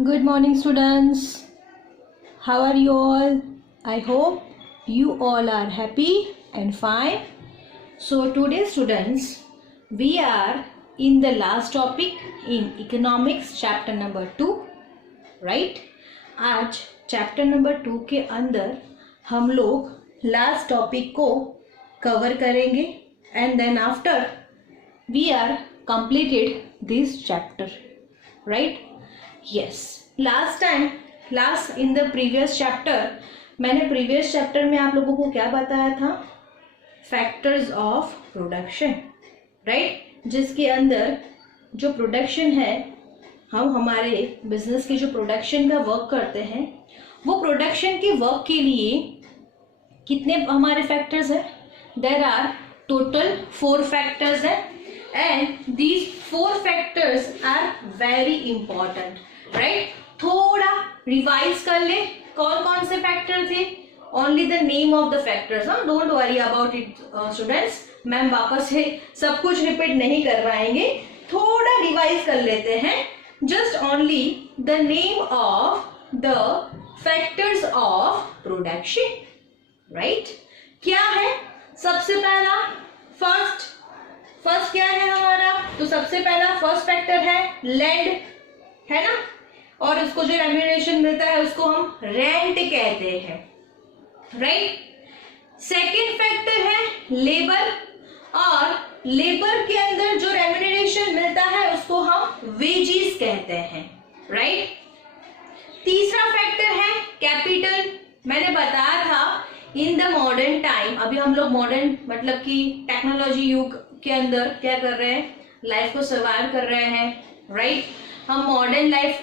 Good morning, students. How are you all? I hope you all are happy and fine. So today, students, we are in the last topic in economics chapter number 2, right? आज chapter number 2 के अंदर हम लोग last topic को cover करेंगे and then after we are completed this chapter, right? Yes, in the previous chapter मैंने previous chapter में आप लोगों को क्या बताया था? Factors of production, right? जिसके अंदर जो प्रोडक्शन है, हम हमारे बिजनेस की जो प्रोडक्शन का वर्क करते हैं, वो प्रोडक्शन के वर्क के लिए कितने हमारे फैक्टर्स हैं? देयर आर टोटल 4 फैक्टर्स हैं and these 4 factors are very important, right? थोड़ा रिवाइज कर ले कौन कौन से फैक्टर थे. Only the name of the factors, don't worry about it students. Ma'am वापस से सब कुछ रिपीट नहीं करवाएंगे, थोड़ा रिवाइज कर लेते हैं. Just only the name of the factors of production, right? क्या है? सबसे पहला फर्स्ट क्या है हमारा? तो सबसे पहला फर्स्ट फैक्टर है लैंड, है ना? और उसको जो रेम्यूनरेशन मिलता है उसको हम रेंट कहते हैं, राइट? सेकेंड फैक्टर है लेबर, और लेबर के अंदर जो रेम्यूनरेशन मिलता है उसको हम वेजेस कहते हैं, राइट? तीसरा फैक्टर है कैपिटल. मैंने बताया था इन द मॉडर्न टाइम, अभी हम लोग मॉडर्न मतलब कि टेक्नोलॉजी युग के अंदर क्या कर रहे हैं? लाइफ को सर्वाइव कर रहे हैं, राइट? हम मॉडर्न लाइफ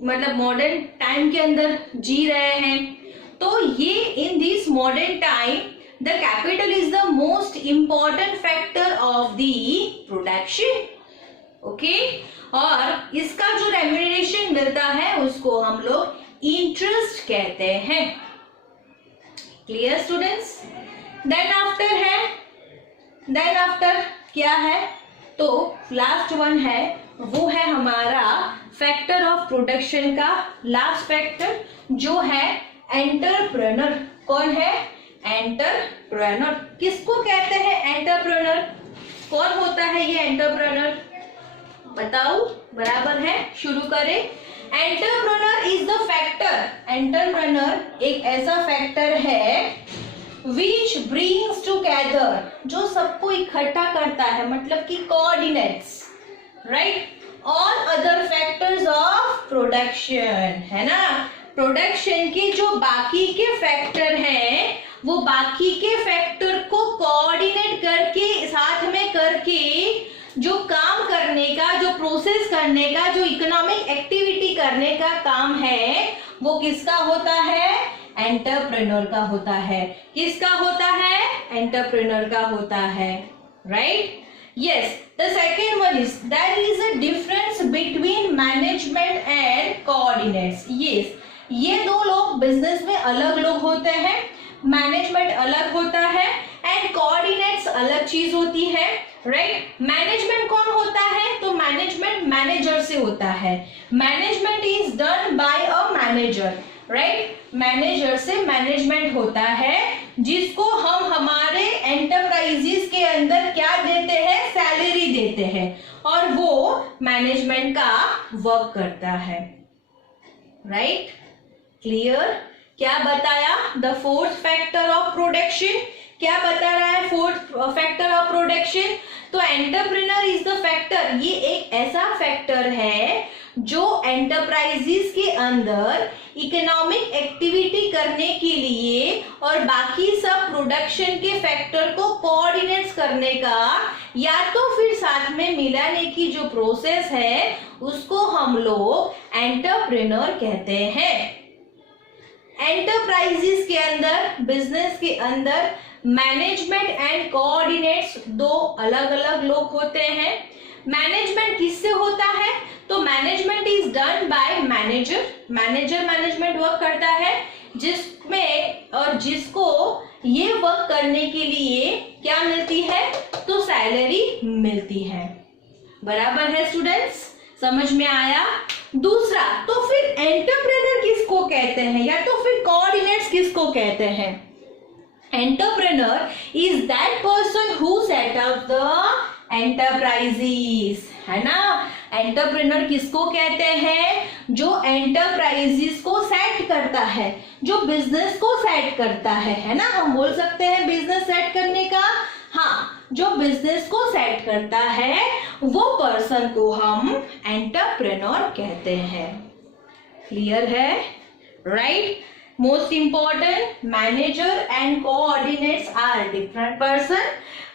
मतलब मॉडर्न टाइम के अंदर जी रहे हैं. तो ये in this modern time the capital is the most important factor of the production, okay? और इसका जो रेम्यूनरेशन मिलता है उसको हम लोग इंटरेस्ट कहते हैं. Clear students? देन आफ्टर क्या है? तो लास्ट वन है, वो है हमारा फैक्टर ऑफ प्रोडक्शन का लास्ट फैक्टर जो है एंटरप्रेन्योर. कौन है? एंटरप्रेन्योर. किसको कहते हैं एंटरप्रेन्योर? कौन होता है ये एंटरप्रेन्योर? बताओ. बराबर है, शुरू करें. Entrepreneur is the factor. Entrepreneur एक ऐसा फैक्टर है which brings together, जो सबको इकट्ठा करता है, मतलब कि coordinates, right? all other factors of production, है ना? प्रोडक्शन के जो बाकी के फैक्टर हैं वो बाकी के फैक्टर को कोऑर्डिनेट करके साथ में करके जो काम करने का, जो प्रोसेस करने का, जो इकोनॉमिक एक्टिविटी करने का काम है वो किसका होता है? एंटरप्रेन्योर का होता है. किसका होता है? एंटरप्रेन्योर का होता है, right? Yes. The second one is there is a difference between management and coordinates. Yes, ये दो लोग बिजनेस में अलग लोग होते हैं. मैनेजमेंट अलग होता है एंड कोऑर्डिनेट्स अलग चीज होती है, राइट? मैनेजमेंट कौन होता है? तो मैनेजमेंट मैनेजर से होता है. Management is done by a manager, right? Manager से मैनेजमेंट होता है जिसको हम हमारे एंटरप्राइजेस के अंदर क्या देते हैं? सैलरी देते हैं और वो मैनेजमेंट का वर्क करता है, राइट? क्लियर? क्या बताया? The fourth factor of production. क्या बता रहा है फोर्थ फैक्टर ऑफ प्रोडक्शन? तो एंटरप्रेन्योर इज द फैक्टर. ये एक ऐसा फैक्टर है जो एंटरप्राइजेस के अंदर इकोनॉमिक एक्टिविटी करने के लिए और बाकी सब प्रोडक्शन के फैक्टर को कोऑर्डिनेट करने का या तो फिर साथ में मिलाने की जो प्रोसेस है उसको हम लोग एंटरप्रेन्योर कहते हैं. एंटरप्राइजेस के अंदर, बिजनेस के अंदर मैनेजमेंट एंड कोऑर्डिनेट्स दो अलग अलग लोग होते हैं. मैनेजमेंट किससे होता है? तो management is done by manager. Manager management work करता है जिसमें और जिसको ये वर्क करने के लिए क्या मिलती है? तो सैलरी मिलती है. बराबर है स्टूडेंट्स? समझ में आया? दूसरा, तो फिर एंटरप्रेन्योर किसको कहते हैं या तो फिर कोऑर्डिनेट्स किसको कहते हैं? Entrepreneur is that person who set up the enterprises, है ना। एंटरप्रेन्योर किसको कहते हैं? जो एंटरप्राइजेस को सेट करता है, जो बिजनेस को सेट करता है ना। हम बोल सकते हैं बिजनेस सेट करने का, हाँ, जो बिजनेस को सेट करता है वो पर्सन को हम एंटरप्रेन्योर कहते हैं। क्लियर है? Right. Most important, manager and coordinates are different person.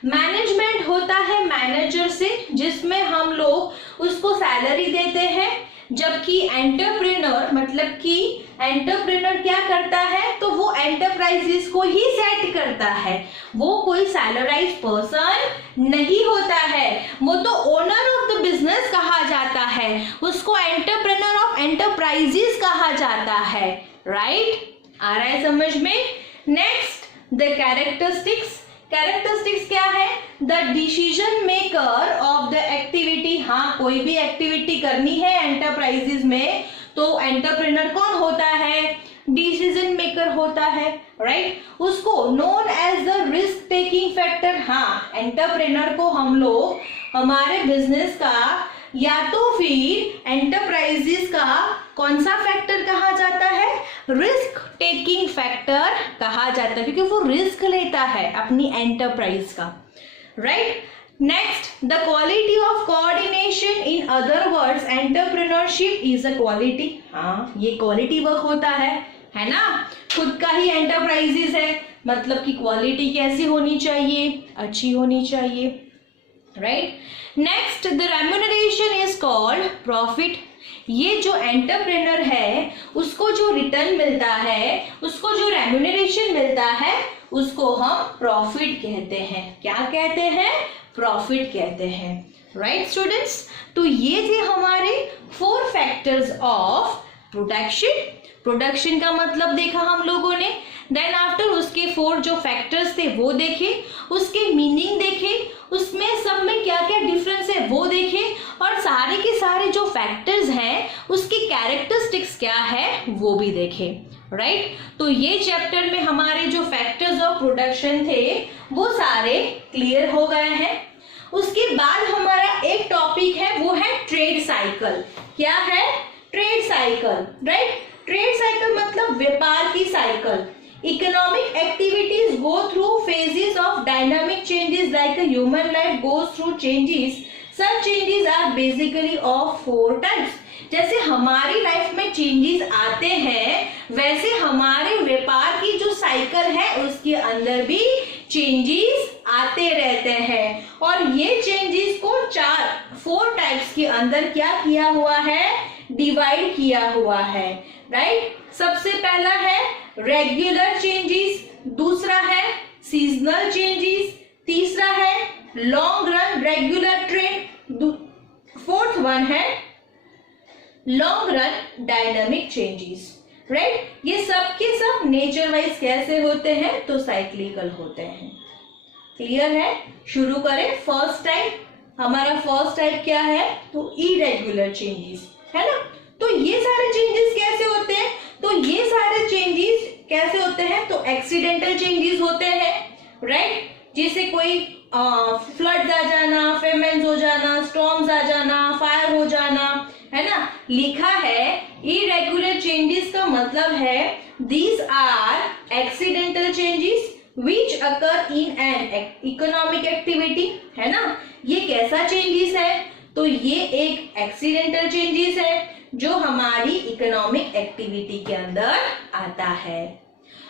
Management होता है मैनेजर से, जिसमें हम लोग उसको सैलरी देते हैं, जबकि एंटरप्रेन्योर मतलब कि एंटरप्रेन्योर क्या करता है, तो वो एंटरप्राइजेस को ही सेट करता है। वो कोई सैलराइज पर्सन नहीं होता है, वो तो ओनर ऑफ द बिजनेस कहा जाता है, उसको एंटरप्रेन्योर ऑफ एंटरप्राइजेस कहा जाता है। राइट? आ रहा है समझ में? Next, the characteristics. कैरेक्टरिस्टिक्स क्या है? The decision maker of the activity. हाँ, कोई भी एक्टिविटी करनी है एंटरप्राइजेस में तो एंटरप्रेन्योर कौन होता है? डिसीजन मेकर होता है। राइट? उसको known as the risk taking factor. हाँ, एंटरप्रेन्योर को हम लोग हमारे बिजनेस का या तो फिर एंटरप्राइजेस का कौन सा फैक्टर कहा जाता है? रिस्क टेकिंग फैक्टर कहा जाता है, क्योंकि वो रिस्क लेता है अपनी एंटरप्राइज का। Right? Next, the quality of coordination, in other words entrepreneurship is a quality. हाँ, ये क्वालिटी वर्क होता है ना। खुद का ही एंटरप्राइजेस है, मतलब कि क्वालिटी कैसी होनी चाहिए? अच्छी होनी चाहिए। Right? Next, the remuneration is called profit. ये जो एंटरप्रेन्योर है उसको जो रिटर्न मिलता है, उसको जो रेम्यूनरेशन मिलता है, उसको हम प्रॉफिट कहते हैं। क्या कहते हैं? प्रॉफिट कहते हैं। Right students? तो ये थे हमारे 4 फैक्टर्स ऑफ प्रोडक्शन। प्रोडक्शन का मतलब देखा हम लोगों ने। देन आफ्टर उसके 4 जो फैक्टर्स थे वो देखे, उसके मीनिंग देखे, उसमें सब में क्या क्या डिफरेंस है वो देखे, और सारे के सारे जो फैक्टर्स हैं उसकी कैरेक्टरिस्टिक्स क्या है वो भी देखे। राइट? तो ये चैप्टर में हमारे जो फैक्टर्स ऑफ प्रोडक्शन थे वो सारे क्लियर हो गए हैं। उसके बाद हमारा एक टॉपिक है, वो है ट्रेड साइकिल। क्या है? Trade cycle. Right? Trade cycle मतलब व्यापार की cycle. Economic activities go through phases of dynamic changes like a human life goes through changes. Such changes are basically of 4 types. जैसे हमारी लाइफ में चेंजेस आते हैं, वैसे हमारे व्यापार की जो साइकिल है उसके अंदर भी चेंजेस आते रहते हैं। और ये चेंजेस को 4 टाइप्स के अंदर क्या किया हुआ है? डिवाइड किया हुआ है। राइट? सबसे पहला है रेगुलर चेंजेस, दूसरा है सीजनल चेंजेस, तीसरा है long run regular trend, fourth one है long run dynamic changes. Right? ये सब के सब नेचर वाइज कैसे होते हैं? तो साइक्लिकल होते हैं। क्लियर है? शुरू करें। फर्स्ट टाइप, हमारा फर्स्ट टाइप क्या है? तो इरेगुलर चेंजेस, है ना। तो ये सारे चेंजेस कैसे होते हैं? तो ये सारे चेंजेस कैसे होते हैं? तो एक्सीडेंटल चेंजेस होते हैं। राइट? जैसे कोई फ्लड्स आ जाना, फेमेन्स हो जाना, स्टॉर्म्स आ जाना, फायर हो जाना, है ना। लिखा है इरेगुलर चेंजेस का मतलब है these are accidental changes which occur in an economic activity, है ना। ये कैसा चेंजेस है? तो ये एक एक्सीडेंटल चेंजेस है जो हमारी इकोनॉमिक एक्टिविटी के अंदर आता है।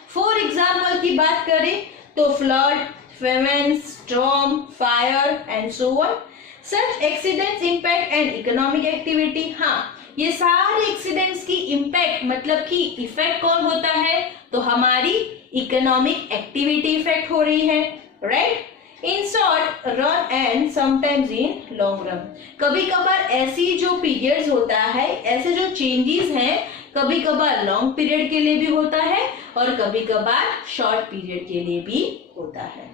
फॉर एग्जाम्पल की बात करें तो flood, famine, storm, fire and so on. Such accidents impact and economic activity. हाँ, ये सारे एक्सीडेंट्स की इम्पैक्ट मतलब कि इफेक्ट कौन होता है? तो हमारी इकोनॉमिक एक्टिविटी इफेक्ट हो रही है। Right? In short run and sometimes in long run. कभी कभार ऐसी जो पीरियड्स होता है, ऐसे जो चेंजेस हैं, कभी कभार लॉन्ग पीरियड के लिए भी होता है और कभी कभार शॉर्ट पीरियड के लिए भी होता है।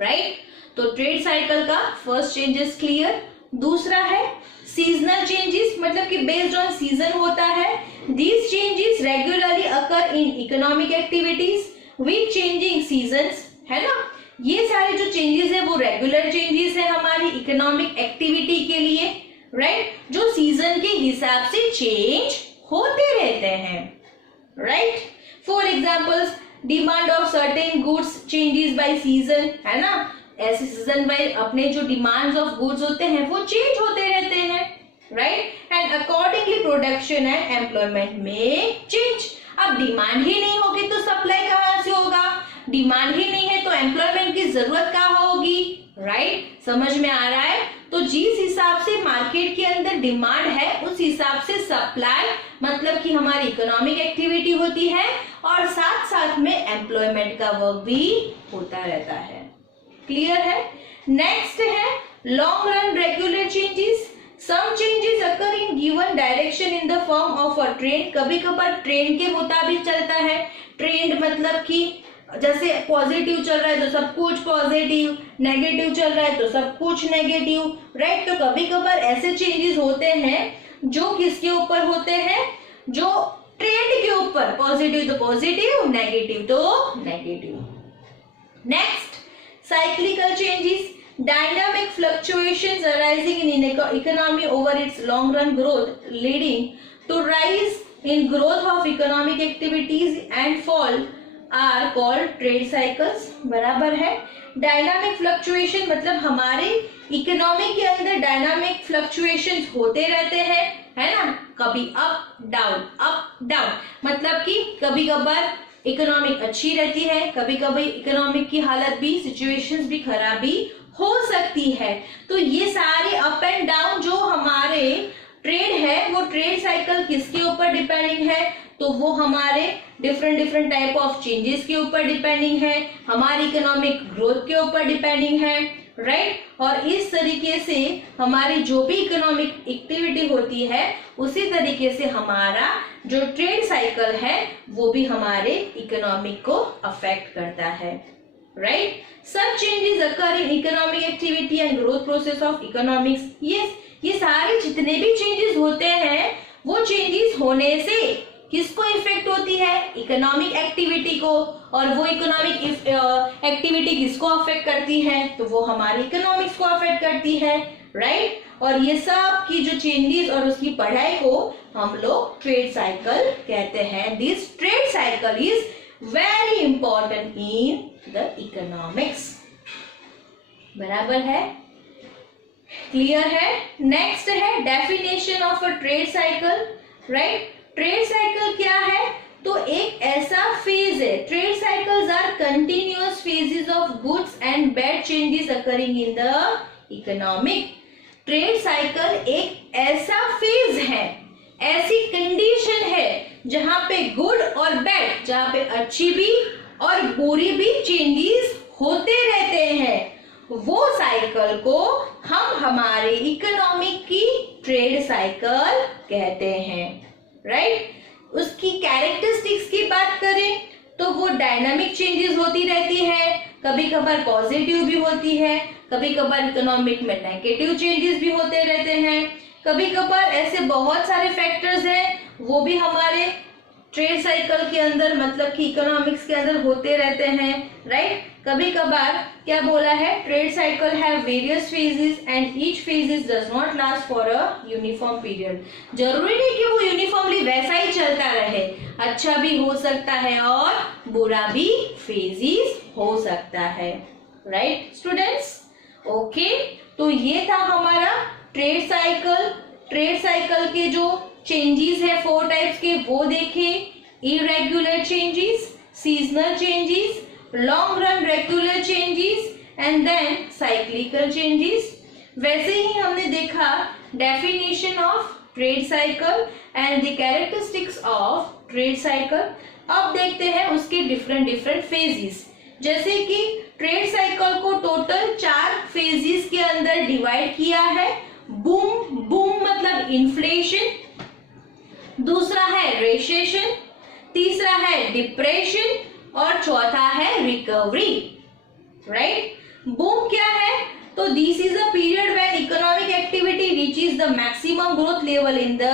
राइट? तो ट्रेड साइकिल का फर्स्ट चेंजेस क्लियर। दूसरा है सीजनल चेंजेस, मतलब कि बेस्ड ऑन सीजन होता है। These changes regularly occur in economic activities with changing seasons, है ना। ये सारे जो चेंजेस है वो रेगुलर चेंजेस है हमारी इकोनॉमिक एक्टिविटी के लिए, राइट, जो सीजन के हिसाब से चेंज होते रहते हैं, right. For examples, demand of certain goods changes by season, है ना। ऐसे सीजन बाय अपने जो डिमांड्स ऑफ गुड्स होते हैं वो चेंज होते रहते हैं, right. And accordingly production and employment में चेंज। अब डिमांड ही नहीं होगी तो सप्लाई कहाँ से होगा, डिमांड ही नहीं है तो एम्प्लॉयमेंट की जरूरत कहाँ होगी, राइट। समझ में आ रहा है। तो जिस हिसाब से मार्केट के अंदर डिमांड है उस हिसाब से सप्लाई मतलब कि हमारी इकोनॉमिक एक्टिविटी होती है और साथ साथ में एम्प्लॉयमेंट का वर्क भी होता रहता है। क्लियर है। नेक्स्ट है long run regular changes. Some changes occur in given direction in the form of a trend. कभी कभार ट्रेंड के मुताबिक चलता है। ट्रेंड मतलब कि जैसे पॉजिटिव चल रहा है तो सब कुछ पॉजिटिव, नेगेटिव चल रहा है तो सब कुछ नेगेटिव, राइट। तो कभी कभार ऐसे चेंजेस होते हैं जो किसके ऊपर होते हैं, जो ट्रेंड के ऊपर, पॉजिटिव तो पॉजिटिव, नेगेटिव तो negative. Next, cyclical changes, dynamic fluctuations arising in economy over its long run growth, leading to rise in growth of economic activities and fall are called trade cycles। बराबर है। Dynamic fluctuation मतलब हमारे economy के अंदर dynamic fluctuations होते रहते हैं, है ना। कभी अप डाउन मतलब कि कभी कभार इकोनॉमिक अच्छी रहती है, कभी कभी इकोनॉमिक की हालत भी, सिचुएशंस भी खराबी हो सकती है। तो ये सारे अप एंड डाउन जो हमारे ट्रेड है वो ट्रेड साइकिल किसके ऊपर डिपेंडिंग है, तो वो हमारे डिफरेंट टाइप ऑफ चेंजेस के ऊपर डिपेंडिंग है, हमारी इकोनॉमिक ग्रोथ के ऊपर डिपेंडिंग है, राइट। और इस तरीके से हमारी जो भी इकोनॉमिक एक्टिविटी होती है उसी तरीके से हमारा जो ट्रेड साइकिल है वो भी हमारे इकोनॉमिक को अफेक्ट करता है, right. Such changes occur in economic activity and growth process of economics. ये सारे जितने भी चेंजेस होते हैं वो चेंजेस होने से किसको इफेक्ट होती है, इकोनॉमिक एक्टिविटी को। और वो इकोनॉमिक एक्टिविटी किसको अफेक्ट करती है, तो वो हमारी इकोनॉमिक्स को अफेक्ट करती है, राइट। और ये सब की जो चेंजेस और उसकी पढ़ाई को हम लोग ट्रेड साइकिल कहते हैं। This trade cycle is very important in the economics. बराबर है, क्लियर है। नेक्स्ट है definition of a trade cycle, right. Trade cycle क्या है, तो एक ऐसा फेज है, trade cycles are continuous phases of goods and bad changes occurring in the economic. Trade cycle एक ऐसा फेज है, ऐसी कंडीशन है जहां पे गुड और बैड, जहां पे अच्छी भी और बुरी भी चेंजेस होते रहते हैं, वो साइकिल को हम हमारे इकोनॉमिक की ट्रेड साइकिल कहते हैं, राइट। उसकी कैरेक्टरिस्टिक्स की बात करें तो वो डायनामिक चेंजेस होती रहती है, कभी कभार पॉजिटिव भी होती है, कभी कभार इकोनॉमिक में नेगेटिव चेंजेस भी होते रहते हैं, कभी कभार ऐसे बहुत सारे फैक्टर्स हैं वो भी हमारे ट्रेड साइकिल के अंदर मतलब कि इकोनॉमिक्स के अंदर होते रहते हैं, राइट। कभी कभार क्या बोला है, trade cycle have various phases and each phases does not last for a uniform period. जरूरी नहीं कि वो यूनिफॉर्मली वैसा ही चलता रहे, अच्छा भी हो सकता है और बुरा भी फेजेस हो सकता है, राइट स्टूडेंट्स। ओके, तो ये था हमारा ट्रेड साइकिल। ट्रेड साइकिल के जो चेंजेस है 4 टाइप्स के वो देखे, irregular changes, seasonal changes, long run regular changes and then cyclical changes. वैसे ही हमने देखा definition of trade cycle and the characteristics of trade cycle. अब देखते हैं उसके डिफरेंट फेजेस। जैसे कि ट्रेड साइकिल को टोटल 4 फेजेस के अंदर डिवाइड किया है। बूम मतलब इन्फ्लेशन, दूसरा है रिसेशन, तीसरा है डिप्रेशन और चौथा है रिकवरी, राइट। बूम क्या है, तो this is a period when economic activity reaches the maximum growth level in the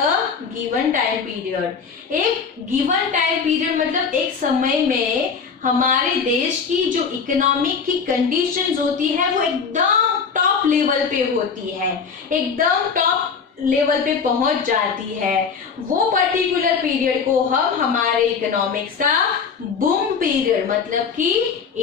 given time period. एक गिवन टाइम पीरियड मतलब एक समय में हमारे देश की जो इकोनॉमिक की कंडीशंस होती है वो एकदम टॉप लेवल पे होती है, एकदम टॉप लेवल पे पहुंच जाती है। वो पर्टिकुलर पीरियड को हम हमारे इकोनॉमिक्स का बूम पीरियड मतलब कि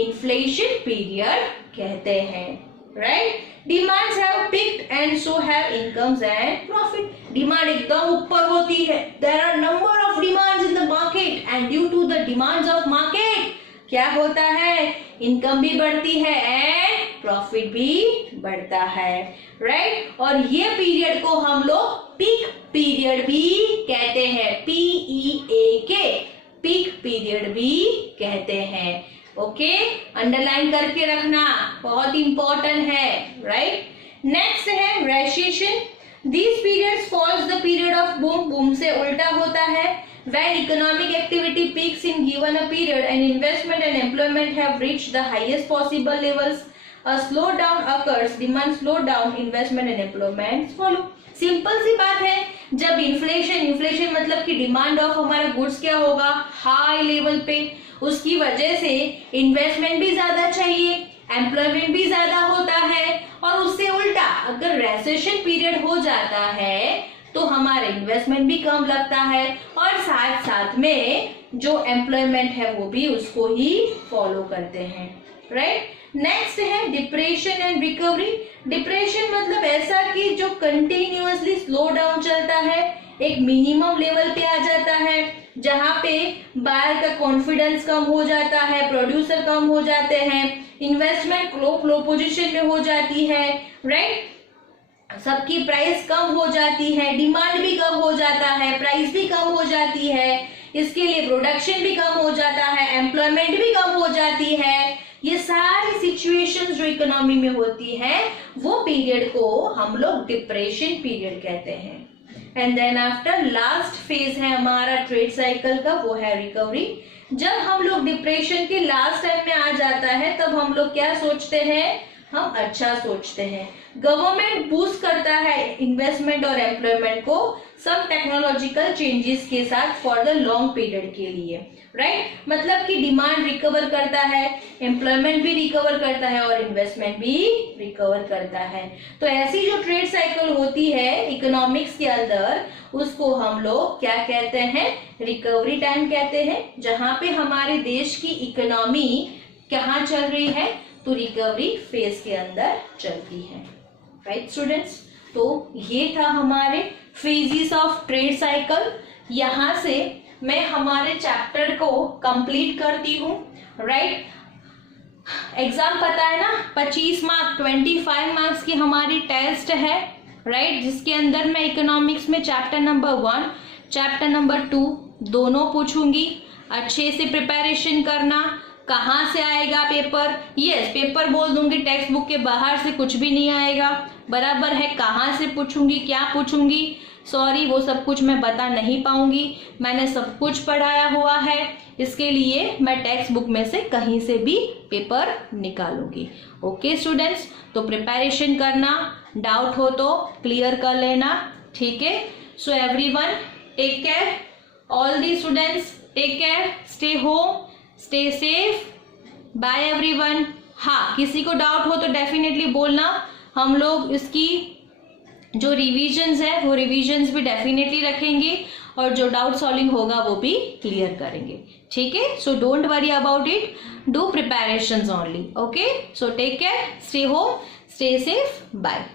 इन्फ्लेशन पीरियड कहते हैं, right. Demands have peaked and so have incomes and profit. Demand एकदम ऊपर होती है, there are number of demands in the market and due to the demands of market क्या होता है, इनकम भी बढ़ती है एंड प्रॉफिट भी बढ़ता है, राइट। और ये पीरियड को हम लोग पीक पीरियड भी कहते हैं, PEAK, पीक पीरियड भी कहते हैं। ओके, अंडरलाइन करके रखना, बहुत इंपॉर्टेंट है, राइट। नेक्स्ट है recession. This periods falls the period of boom. Boom से उल्टा होता है। When economic activity peaks in given a period and investment and employment have reached the highest possible levels, a slowdown occurs, demand slow down, investment and employment follow. Simple सी बात है, जब inflation मतलब कि डिमांड ऑफ हमारा goods क्या होगा, high level पे, उसकी वजह से इन्वेस्टमेंट भी ज्यादा चाहिए, एम्प्लॉयमेंट भी ज्यादा होता है। और उससे उल्टा अगर रेसेशन पीरियड हो जाता है तो हमारे इन्वेस्टमेंट भी कम लगता है और साथ साथ में जो एम्प्लॉयमेंट है वो भी उसको ही फॉलो करते हैं, राइट। नेक्स्ट है डिप्रेशन एंड रिकवरी। डिप्रेशन मतलब ऐसा कि जो कंटिन्यूअसली स्लो डाउन चलता है, एक मिनिमम लेवल पे आ जाता है, जहां पे बायर का कॉन्फिडेंस कम हो जाता है, प्रोड्यूसर कम हो जाते हैं, इन्वेस्टमेंट लो पोजीशन में हो जाती है, राइट। सबकी प्राइस कम हो जाती है, डिमांड भी कम हो जाता है, प्राइस भी कम हो जाती है, इसके लिए प्रोडक्शन भी कम हो जाता है, एम्प्लॉयमेंट भी कम हो जाती है। ये सारी सिचुएशंस जो इकोनॉमी में होती है वो पीरियड को हम लोग डिप्रेशन पीरियड कहते हैं। And then after last phase है हमारा ट्रेड साइकिल का, वो है रिकवरी। जब हम लोग डिप्रेशन के लास्ट टाइम में आ जाता है तब हम लोग क्या सोचते हैं, हम अच्छा सोचते हैं। गवर्नमेंट बूस्ट करता है इन्वेस्टमेंट और एम्प्लॉयमेंट को सब टेक्नोलॉजिकल चेंजेस के साथ फॉर द लॉन्ग पीरियड के लिए, राइट। मतलब कि डिमांड रिकवर करता है, एम्प्लॉयमेंट भी रिकवर करता है और इन्वेस्टमेंट भी रिकवर करता है। तो ऐसी जो ट्रेड साइकिल होती है इकोनॉमिक्स के अंदर उसको हम लोग क्या कहते हैं, रिकवरी टाइम कहते हैं, जहां पे हमारे देश की इकोनॉमी कहाँ चल रही है, तो रिकवरी फेज के अंदर चलती है, राइट स्टूडेंट्स। तो ये था हमारे फेजेस ऑफ ट्रेड साइकिल। यहाँ से मैं हमारे चैप्टर को कंप्लीट करती हूँ, राइट। एग्जाम पता है ना, 25 मार्क 25 मार्क्स की हमारी टेस्ट है, राइट, जिसके अंदर मैं इकोनॉमिक्स में चैप्टर नंबर 1 चैप्टर नंबर 2 दोनों पूछूंगी। अच्छे से प्रिपरेशन करना। कहाँ से आएगा पेपर, यस पेपर बोल दूंगी, टेक्स्ट बुक के बाहर से कुछ भी नहीं आएगा, बराबर है। कहाँ से पूछूंगी, क्या पूछूंगी, सॉरी वो सब कुछ मैं बता नहीं पाऊंगी, मैंने सब कुछ पढ़ाया हुआ है, इसके लिए मैं टेक्स्ट बुक में से कहीं से भी पेपर निकालूंगी। ओके स्टूडेंट्स, तो प्रिपरेशन करना, डाउट हो तो क्लियर कर लेना, ठीक है। So everyone take care, all the students take care, stay home, stay safe, bye everyone. हाँ, किसी को डाउट हो तो डेफिनेटली बोलना, हम लोग इसकी जो रिविजन्स है वो रिविजन्स भी डेफिनेटली रखेंगे और जो डाउट सॉल्विंग होगा वो भी क्लियर करेंगे, ठीक है। So don't worry about it, do preparations only, okay. So take care, stay home, stay safe, bye.